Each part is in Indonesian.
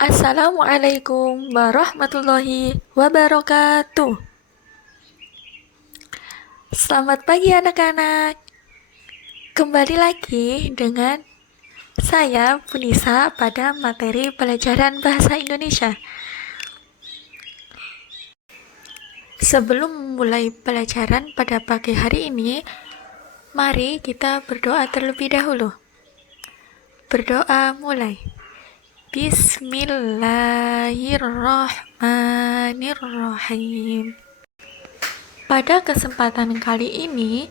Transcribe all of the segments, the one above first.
Assalamualaikum warahmatullahi wabarakatuh. Selamat pagi anak-anak. Kembali lagi dengan saya Punisa pada materi pelajaran bahasa Indonesia. Sebelum memulai pelajaran pada pagi hari ini, mari kita berdoa terlebih dahulu. Berdoa mulai. Bismillahirrahmanirrahim. Pada kesempatan kali ini,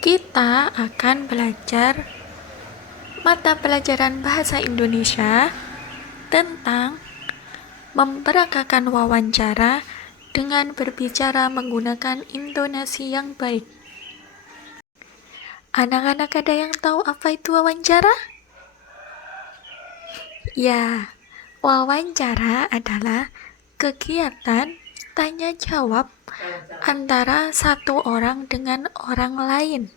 kita akan belajar mata pelajaran bahasa Indonesia tentang memperagakan wawancara dengan berbicara menggunakan intonasi yang baik. Anak-anak ada yang tahu apa itu wawancara? Ya, wawancara adalah kegiatan tanya jawab antara satu orang dengan orang lain,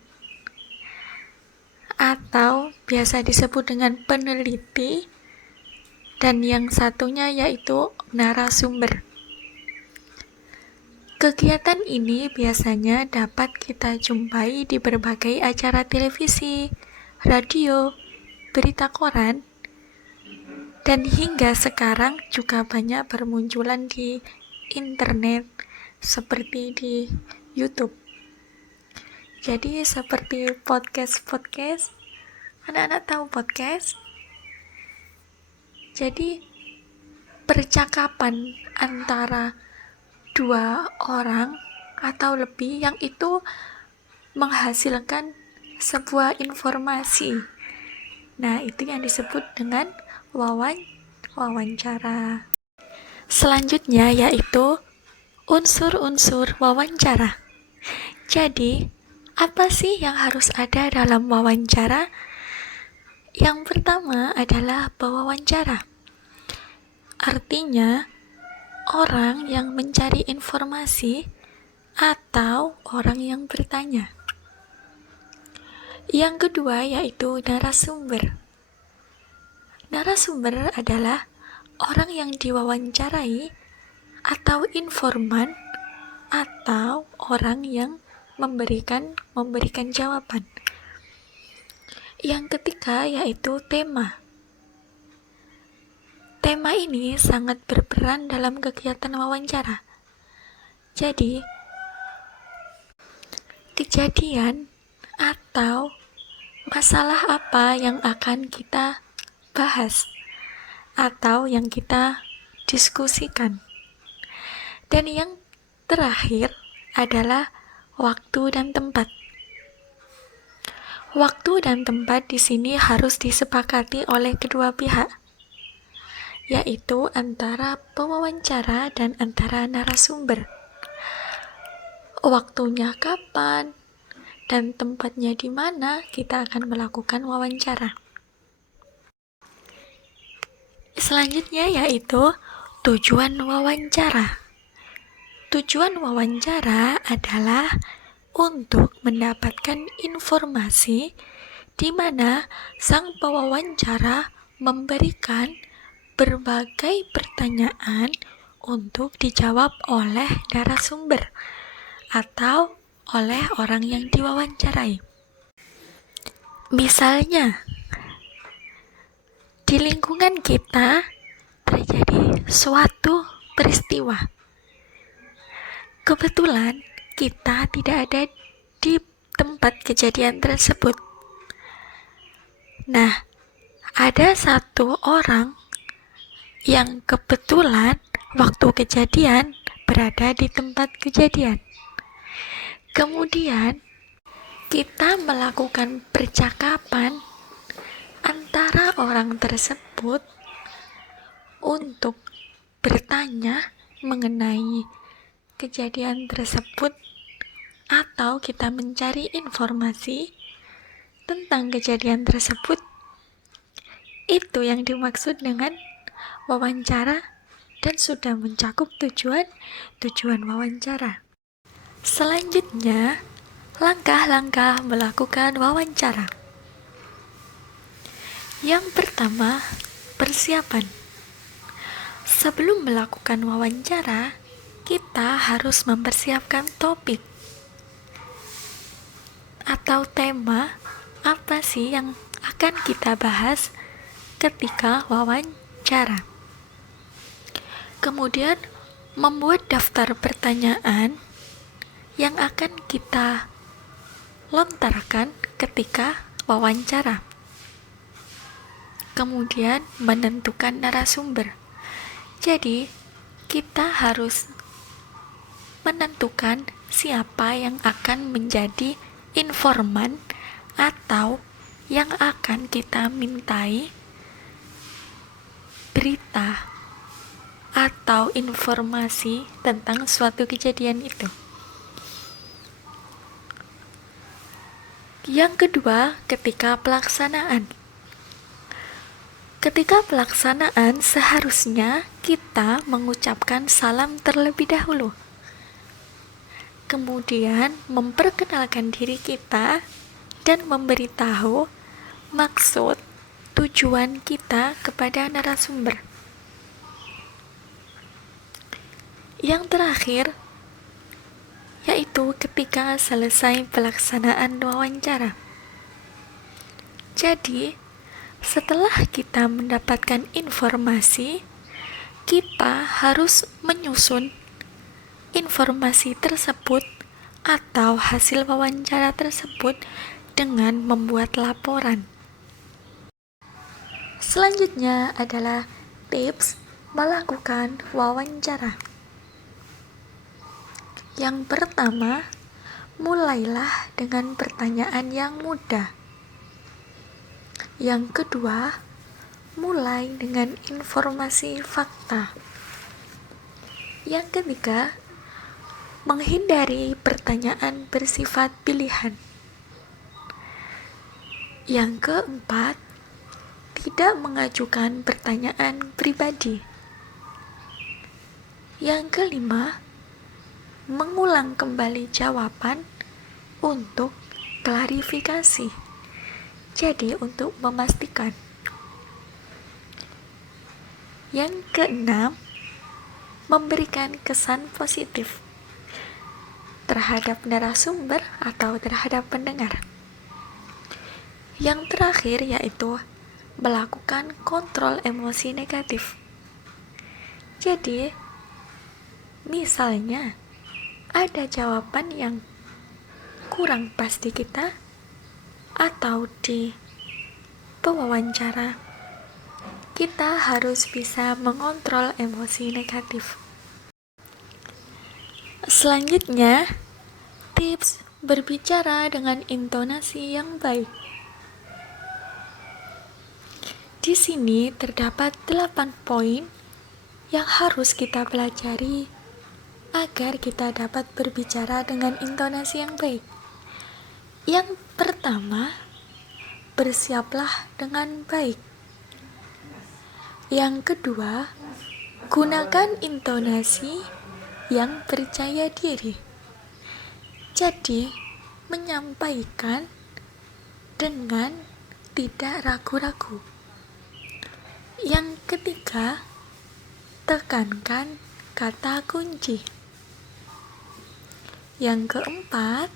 atau biasa disebut dengan peneliti, dan yang satunya yaitu narasumber. Kegiatan ini biasanya dapat kita jumpai di berbagai acara televisi, radio, berita koran, dan hingga sekarang juga banyak bermunculan di internet seperti di YouTube. Jadi seperti podcast. Anak-anak tahu podcast? Jadi percakapan antara dua orang atau lebih yang itu menghasilkan sebuah informasi. Nah, itu yang disebut dengan wawancara. Selanjutnya yaitu unsur-unsur wawancara. Jadi, apa sih yang harus ada dalam wawancara? Yang pertama adalah pewawancara. Artinya, orang yang mencari informasi atau orang yang bertanya. Yang kedua yaitu narasumber. Narasumber adalah orang yang diwawancarai atau informan atau orang yang memberikan jawaban. Yang ketiga yaitu tema. Tema ini sangat berperan dalam kegiatan wawancara. Jadi, kejadian atau masalah apa yang akan kita bahas atau yang kita diskusikan. Dan yang terakhir adalah waktu dan tempat. Waktu dan tempat di sini harus disepakati oleh kedua pihak, yaitu antara pewawancara dan antara narasumber. Waktunya kapan dan tempatnya di mana kita akan melakukan wawancara. Selanjutnya yaitu tujuan wawancara. Tujuan wawancara adalah untuk mendapatkan informasi di mana sang pewawancara memberikan berbagai pertanyaan untuk dijawab oleh narasumber atau oleh orang yang diwawancarai. Misalnya, di lingkungan kita terjadi suatu peristiwa. Kebetulan kita tidak ada di tempat kejadian tersebut. Nah, ada satu orang yang kebetulan waktu kejadian berada di tempat kejadian. Kemudian kita melakukan percakapan antara orang tersebut untuk bertanya mengenai kejadian tersebut, atau kita mencari informasi tentang kejadian tersebut. Itu yang dimaksud dengan wawancara dan sudah mencakup tujuan wawancara. Selanjutnya, langkah-langkah melakukan wawancara. Yang pertama, persiapan. Sebelum melakukan wawancara, kita harus mempersiapkan topik atau tema apa sih yang akan kita bahas ketika wawancara. Kemudian membuat daftar pertanyaan yang akan kita lontarkan ketika wawancara. Kemudian menentukan narasumber. Jadi, kita harus menentukan siapa yang akan menjadi informan atau yang akan kita mintai berita atau informasi tentang suatu kejadian itu. Yang kedua, ketika pelaksanaan. Ketika pelaksanaan, seharusnya kita mengucapkan salam terlebih dahulu. Kemudian memperkenalkan diri kita dan memberitahu maksud tujuan kita kepada narasumber. Yang terakhir, yaitu ketika selesai pelaksanaan wawancara. Jadi, setelah kita mendapatkan informasi, kita harus menyusun informasi tersebut atau hasil wawancara tersebut dengan membuat laporan. Selanjutnya adalah tips melakukan wawancara. Yang pertama, mulailah dengan pertanyaan yang mudah. Yang kedua, mulai dengan informasi fakta. Yang ketiga, menghindari pertanyaan bersifat pilihan. Yang keempat, tidak mengajukan pertanyaan pribadi. Yang kelima, mengulang kembali jawaban untuk klarifikasi. Jadi untuk memastikan. Yang keenam, memberikan kesan positif terhadap narasumber atau terhadap pendengar. Yang terakhir yaitu melakukan kontrol emosi negatif. Jadi, misalnya ada jawaban yang kurang pas di kita atau di pewawancara, kita harus bisa mengontrol emosi negatif. Selanjutnya, tips berbicara dengan intonasi yang baik. Di sini terdapat 8 poin yang harus kita pelajari agar kita dapat berbicara dengan intonasi yang baik. Yang pertama, bersiaplah dengan baik. Yang kedua, gunakan intonasi yang percaya diri. Jadi, menyampaikan dengan tidak ragu-ragu. Yang ketiga, tekankan kata kunci. Yang keempat,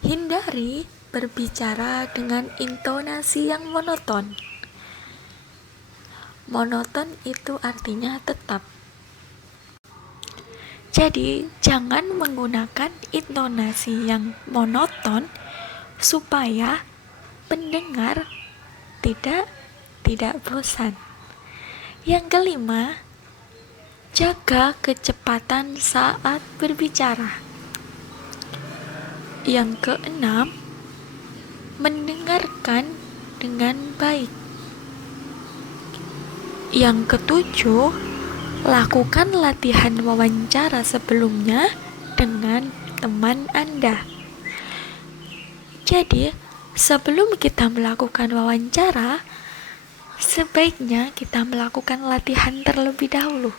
hindari berbicara dengan intonasi yang monoton. Monoton itu artinya tetap. Jadi, jangan menggunakan intonasi yang monoton supaya pendengar tidak bosan. Yang kelima, jaga kecepatan saat berbicara. Yang keenam, mendengarkan dengan baik. Yang ketujuh, lakukan latihan wawancara sebelumnya dengan teman Anda. Jadi, sebelum kita melakukan wawancara, sebaiknya kita melakukan latihan terlebih dahulu.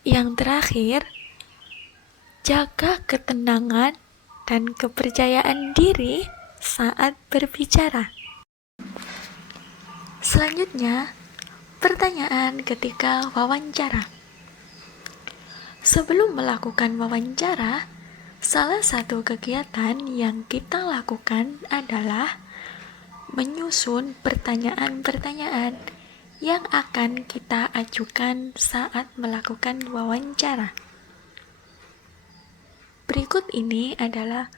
Yang terakhir, jaga ketenangan dan kepercayaan diri saat berbicara. Selanjutnya, Pertanyaan ketika wawancara. Sebelum melakukan wawancara, salah satu kegiatan yang kita lakukan adalah menyusun pertanyaan-pertanyaan yang akan kita ajukan saat melakukan wawancara. Berikut ini adalah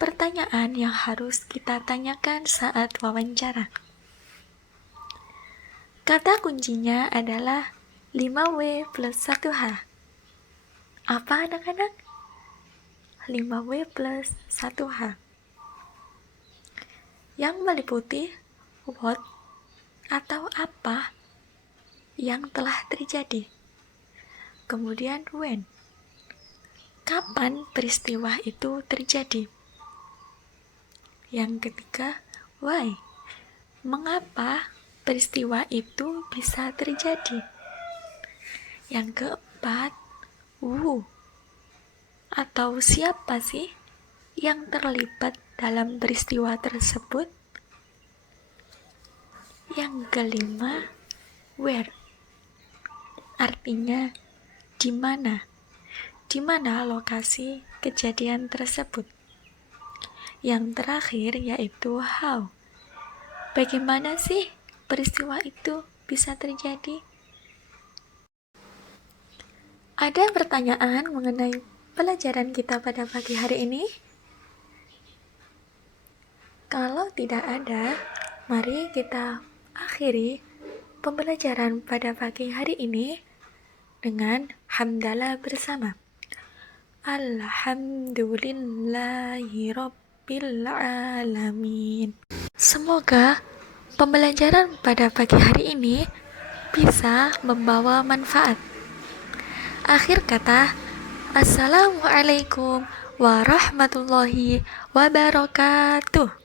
pertanyaan yang harus kita tanyakan saat wawancara. Kata kuncinya adalah 5W plus 1H. Apa anak-anak? 5W plus 1H. Yang meliputi what atau apa yang telah terjadi. Kemudian when. Kapan peristiwa itu terjadi? Yang ketiga, why. Mengapa peristiwa itu bisa terjadi? Yang keempat, who. Atau siapa sih yang terlibat dalam peristiwa tersebut? Yang kelima, where. Artinya di mana? Di mana lokasi kejadian tersebut? Yang terakhir yaitu how. Bagaimana sih peristiwa itu bisa terjadi? Ada pertanyaan mengenai pelajaran kita pada pagi hari ini? Kalau tidak ada, mari kita akhiri pembelajaran pada pagi hari ini dengan hamdalah bersama. Alhamdulillahirobbilalamin. Semoga pembelajaran pada pagi hari ini bisa membawa manfaat. Akhir kata, Assalamualaikum warahmatullahi wabarakatuh.